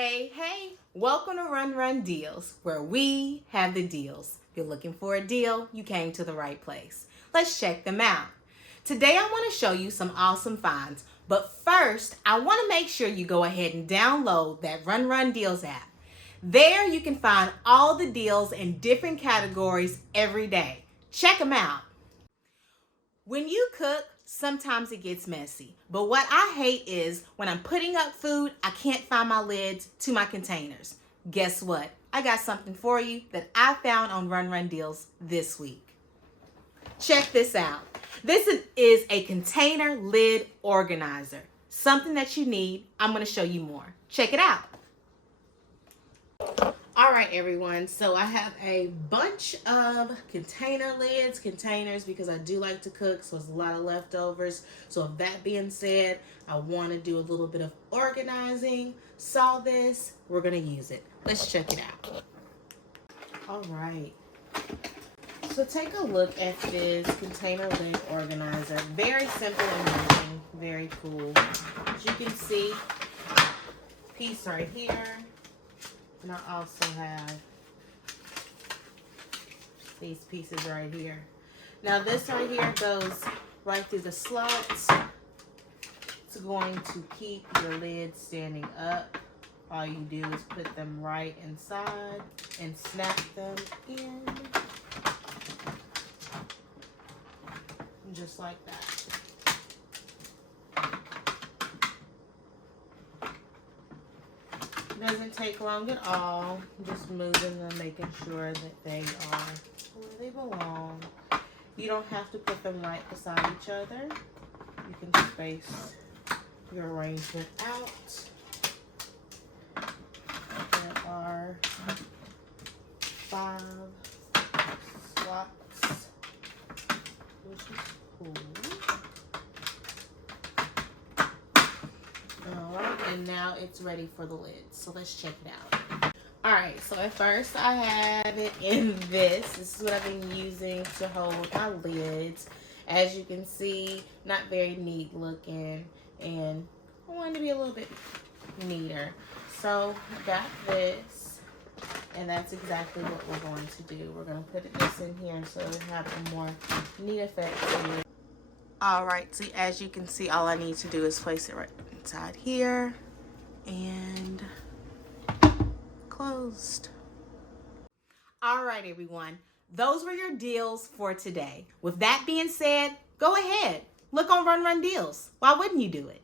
Hey, hey, welcome to Run Run Deals, where we have the deals. If you're looking for a deal, you came to the right place. Let's check them out. Today I want to show you some awesome finds, but first I want to make sure you go ahead and download that Run Run Deals app. There you can find all the deals in different categories every day. Check them out. When you cook, sometimes it gets messy. But what I hate is when I'm putting up food, I can't find my lids to my containers. Guess what? I got something for you that I found on Run Run Deals this week. Check this out. This is a container lid organizer. Something that you need. I'm going to show you more. Check it out. All right, everyone, so I have a bunch of containers, because I do like to cook, so it's a lot of leftovers. So with that being said, I want to do a little bit of organizing. Saw this, we're going to use it. Let's check it out. All right, so take a look at this container lid organizer. Very simple and using, very cool. As you can see, piece right here. And I also have these pieces right here. Now this right here goes right through the slots. It's going to keep your lid standing up. All you do is put them right inside and snap them in. Just like that. Doesn't take long at all. Just moving them, making sure that they are where they belong. You don't have to put them right beside each other. You can space your arrangement out. There are 5 slots, which is cool. Alright, and now it's ready for the lid. So let's check it out. Alright, so at first I have it in this. This is what I've been using to hold my lids. As you can see, not very neat looking, and I wanted to be a little bit neater. So I got this, and that's exactly what we're going to do. We're going to put this in here so it have a more neat effect to it. Alright, so as you can see, all I need to do is place it right inside here and closed. Alright, everyone, those were your deals for today. With that being said, go ahead, look on Run Run Deals. Why wouldn't you do it?